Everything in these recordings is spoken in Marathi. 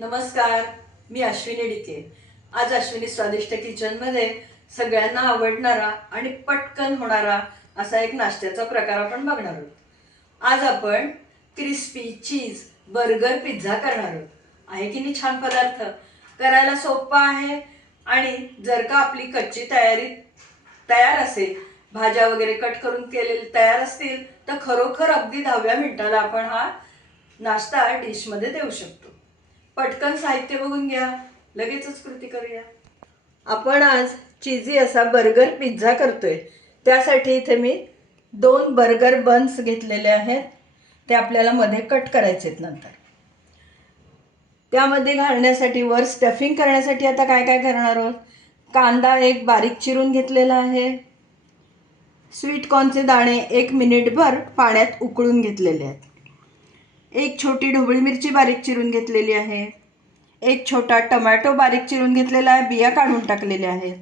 नमस्कार, मी अश्विनी डिके। आज अश्विनी स्वादिष्ट किचनमध्ये सगळ्यांना आवडणारा आणि पटकन होणारा असा एक नाश्त्याचा प्रकार आपण बघणार आहोत। आज आपण क्रिस्पी चीज बर्गर पिझ्झा करणार आहोत। आहे की नाही छान पदार्थ? करायला सोपा आहे आणि जर का आपली कच्ची तयारी तयार असेल, भाज्या वगैरे कट करून केलेले तयार असतील तर खरोखर अगदी 10व्या मिनिटाला आपण हा नाश्ता डिशमध्ये देऊ शकतो। पटकन साहित्य बघून घ्या, लगेचच कृती करूया। आपण आज चीजी असा बर्गर पिझ्झा करतोय। त्यासाठी इथे मी 2 बर्गर बन्स घेतलेले आहेत। ते आपल्याला मध्ये कट करायचे आहेत। नंतर त्यामध्ये घालण्यासाठी वर स्टफिंग करण्यासाठी आता काय काय करणार आहोत। कांदा एक बारीक चिरून घेतलेला आहे। स्वीट कॉर्नचे दाणे 1 मिनिटभर पाण्यात उकळून घेतलेले आहेत। एक छोटी ढोबळी मिरची बारीक चिरून घेतलेली आहे। एक छोटा टोमॅटो बारीक चिरून घेतलेला आहे, बिया काढून टाकलेल्या आहेत।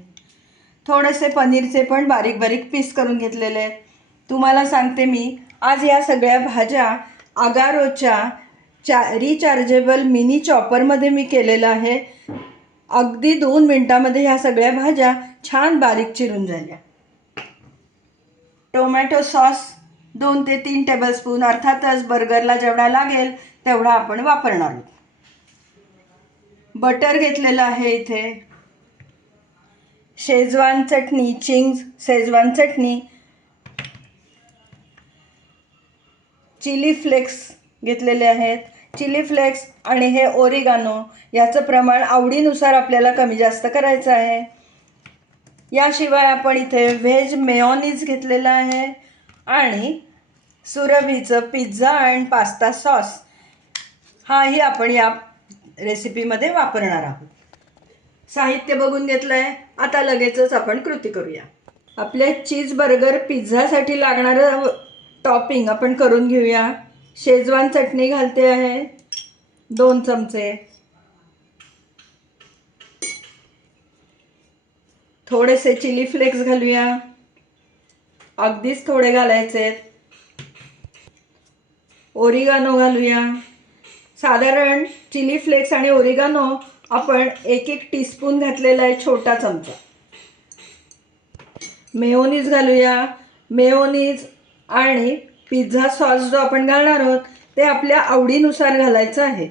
थोडेसे पनीरचे पण बारीक बारीक पीस करून घेतलेले आहेत। तुम्हाला सांगते मी आज या सगळ्या भाज्या आगारोच्या रिचार्जेबल मिनी चॉपरमध्ये मी केलेलं आहे। अगदी 2 मिनिटांमध्ये ह्या सगळ्या भाज्या छान बारीक चिरून झाल्या। टोमॅटो सॉस 2 ते 3 टेबलस्पून, अर्थातच बर्गरला जेवढा लागेल तेवढा आपण वापरणार आहोत। बटर घेतलेलं आहे इथे। शेजवान चटणी, चिंग्स शेजवान चटणी, चिली फ्लेक्स घेतलेले आहेत। चिली फ्लेक्स आणि हे ओरिगानो याचं प्रमाण आवडीनुसार आपल्याला कमी जास्त करायचं आहे। याशिवाय आपण इथे व्हेज मेयोनीज घेतलेला आहे आणि सुरभीचं पिझ्झा अँड पास्ता सॉस हाही आपण या रेसिपीमध्ये वापरणार आहोत। साहित्य बघून घेतलंय, आता लगेचच आपण कृती करूया। आपल्या चीज बर्गर पिझ्झासाठी लागणारं टॉपिंग आपण करून घेऊया। शेजवान चटणी घालते आहे 2 चमचे। थोडेसे चिली फ्लेक्स घालूया, अगदीच थोडे घालायचे। ओरिगानो घालूया। साधारण चिली फ्लेक्स आणि ओरिगानो आपण 1-1 टीस्पून घातलेला आहे, छोटा चमचा। मेयोनीज घालूया। मेयोनीज आणि पिझ्झा सॉस जो आपण घालणार आहोत ते आपल्या आवडीनुसार घालायचं आहे।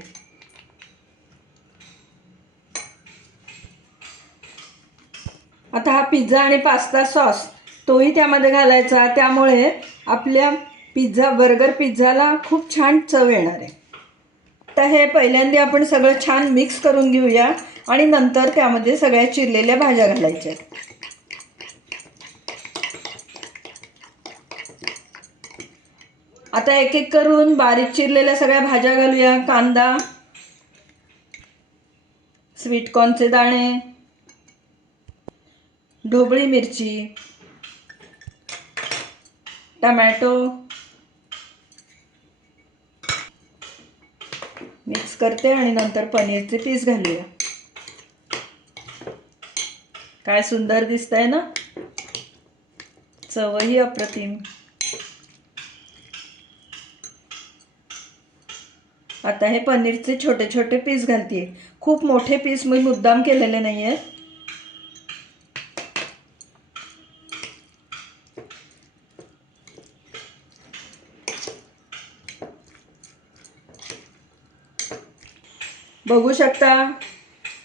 आता हा पिझ्झा आणि पास्ता सॉस तोही त्यामध्ये घालायचा, त्यामुळे आपल्या बर्गर पिझ्झाला खूप छान चव येणार आहे। आता हे पहिल्यांदा आपण सगळं छान मिक्स करून घेऊया आणि नंतर त्यामध्ये सगळ्या चिरलेल्या भाज्या घालायच्या। आता एक एक करून बारीक चिरलेल्या सगळ्या भाज्या घालूया। कांदा, स्वीट कॉर्नचे दाणे, ढोबळी मिरची, टोमॅटो मिक्स करते आणि नंतर पनीरचे पीस घालूया। काय सुंदर दिसतंय ना, चवही अप्रतिम। आता हे पनीरचे छोटे छोटे पीस घालते। खूप मोठे पीस मी मुद्दाम केलेले नाही आहेत। बघू शकता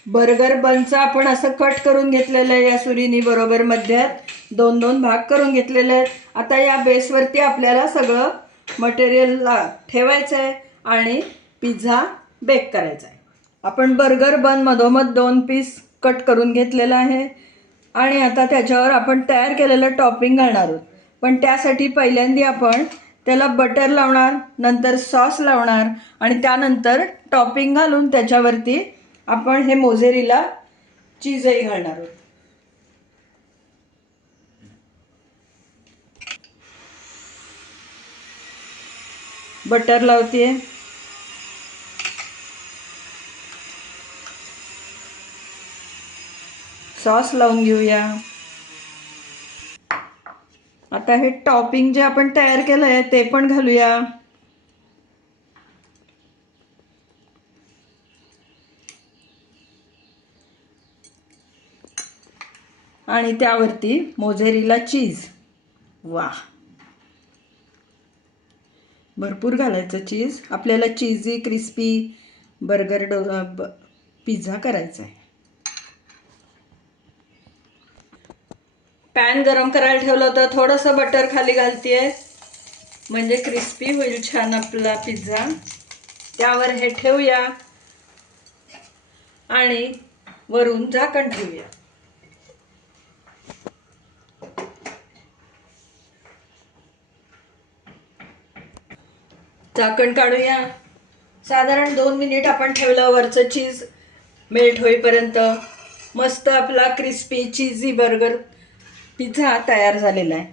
बर्गर बनचा आपण असं कट करून घेतलेलं आहे। या सुरीने बरोबर मध्यात 2-2 भाग करून घेतलेले आहेत। आता या बेसवरती आपल्याला सगळं मटेरियल ठेवायचं आहे आणि पिझ्झा बेक करायचा आहे। आपण बर्गर बन मधोमध 2 पीस कट करून घेतलेला आहे आणि आता त्याच्यावर आपण तयार केलेलं टॉपिंग घालणार आहोत। पण त्यासाठी पहिल्यांदा आपण त्याला बटर लावणार, नंतर सॉस लावणार आणि त्यानंतर टॉपिंग घालून त्याच्यावरती आपण हे मोझेरेला चीजही घालणार आहोत। बटर लावते, सॉस लावून घेऊया। आता हे टॉपिंग जे आपण तयार केलं आहे ते पण घालूया। आणि त्यावरती मोझेरिला चीज. वा, भरपूर घालायचं चीज. आपल्याला चीजी क्रिस्पी बर्गर पिझ्झा करायचा आहे. पॅन गरम करायला ठेवलं होतं, थोडंसं बटर खाली घालते आहे म्हणजे क्रिस्पी होईल छान आपला पिझ्झा. त्यावर हे ठेवूया आणि वरून झाकण ठेवूया. झाकण काढूया. साधारण 2 मिनिट आपण ठेवलं, वरचं चीज मेल्ट होईपर्यंत. मस्त आपला क्रिस्पी चीजी बर्गर पिझ्झा तयार झालेला आहे.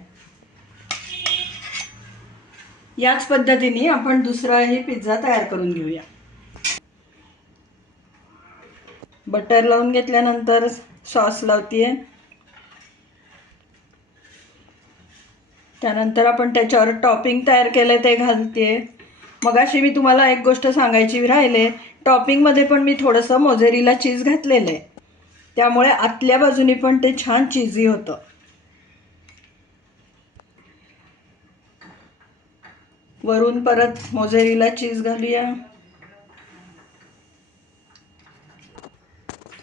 याच पद्धतीने आपण दुसराही पिझ्झा तयार करून घेऊया. बटर लावून घेतल्यानंतर सॉस लावतीये. त्यानंतर आपण त्याच्यावर टॉपिंग तयार केलं ते घालते. मगाशी मी तुम्हाला एक गोष्ट सांगायची राहिले, टॉपिंगमध्ये पण मी थोडंसं मोझेरिला चीज घातलेलं आहे, त्यामुळे आतल्या बाजूनी पण ते छान चीजी होतं. वरून परत मोझेरिला चीज घालूया.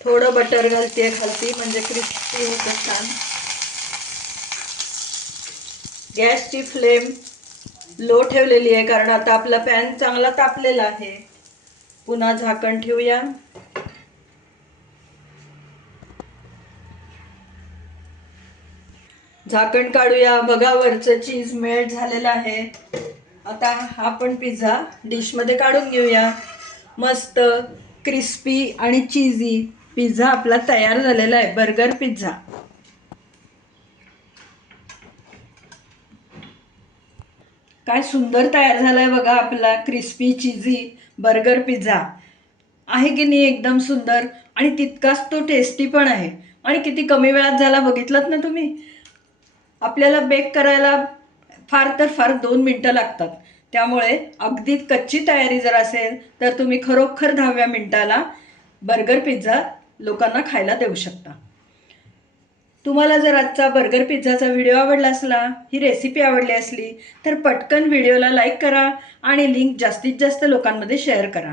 थोडं बटर घालते खालती म्हणजे क्रिस्पी होतं छान. गॅसची फ्लेम लो ठेवलेली आहे कारण आता आपला पॅन चांगला तापलेला आहे. पुन्हा झाकण ठेवूया. झाकण काढूया. बघा, वरचं चीज मेल्ट झालेलं आहे. आता हा पण पिझ्झा डिशमध्ये काढून घेऊया. मस्त क्रिस्पी आणि चीजी पिझ्झा आपला तयार झालेला आहे, बर्गर पिझ्झा. काय सुंदर तयार झालाय बघा आपला क्रिस्पी चीजी बर्गर पिझ्झा. आहे की नाही एकदम सुंदर, आणि तितकाच तो टेस्टी पण आहे. आणि किती कमी वेळात झाला बघितलात ना तुम्ही. आपल्याला बेक करायला फार तर फार 2 मिनटं लागतात. त्यामुळे अगदी कच्ची तयारी जर असेल तर तुम्ही खरोखर 10व्या मिनिटाला बर्गर पिझ्झा लोकांना खायला देऊ शकता. तुम्हाला जर आजचा बर्गर पिझ्झाचा व्हिडिओ आवडला असला, ही रेसिपी आवडली असली तर पटकन व्हिडिओला लाईक करा आणि लिंक जास्तीत जास्त लोकांमध्ये शेअर करा.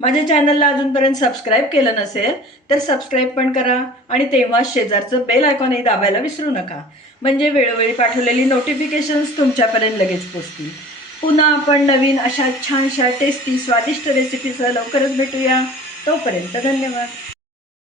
माझ्या चॅनलला अजूनपर्यंत सबस्क्राईब केलं नसेल तर सबस्क्राईब पण करा आणि तेव्हा शेजारचं बेल आयकॉनही दाबायला विसरू नका, म्हणजे वेळोवेळी पाठवलेली नोटिफिकेशन्स तुमच्यापर्यंत लगेच पोचतील. पुन्हा आपण नवीन अशा छानशा टेस्टी स्वादिष्ट रेसिपीसह लवकरच भेटूया. तोपर्यंत धन्यवाद.